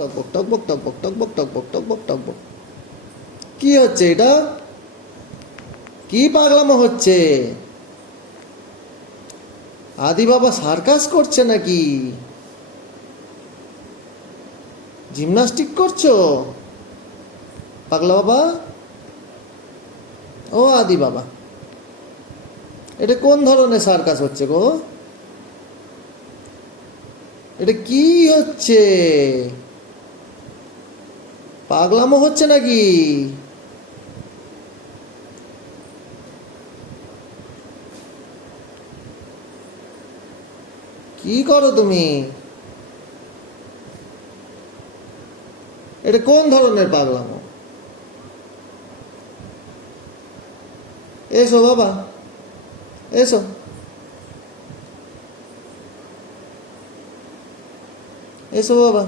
টকবক টকবক টকবক টকবক টকবক টকবক টকবক। কি হচ্ছে এটা? কি পাগলামো হচ্ছে? আদি বাবা সার্কাস করছে নাকি? জিমনাস্টিক করছো পাগলা বাবা? ও আদি বাবা, এটা কোন ধরনের সার্কাস হচ্ছে গো? এটা কি হচ্ছে? পাগলামো হচ্ছে নাকি? কি করো তুমি? এটা কোন ধরনের পাগলামো? এসো বাবা, এসো, এসো বাবা।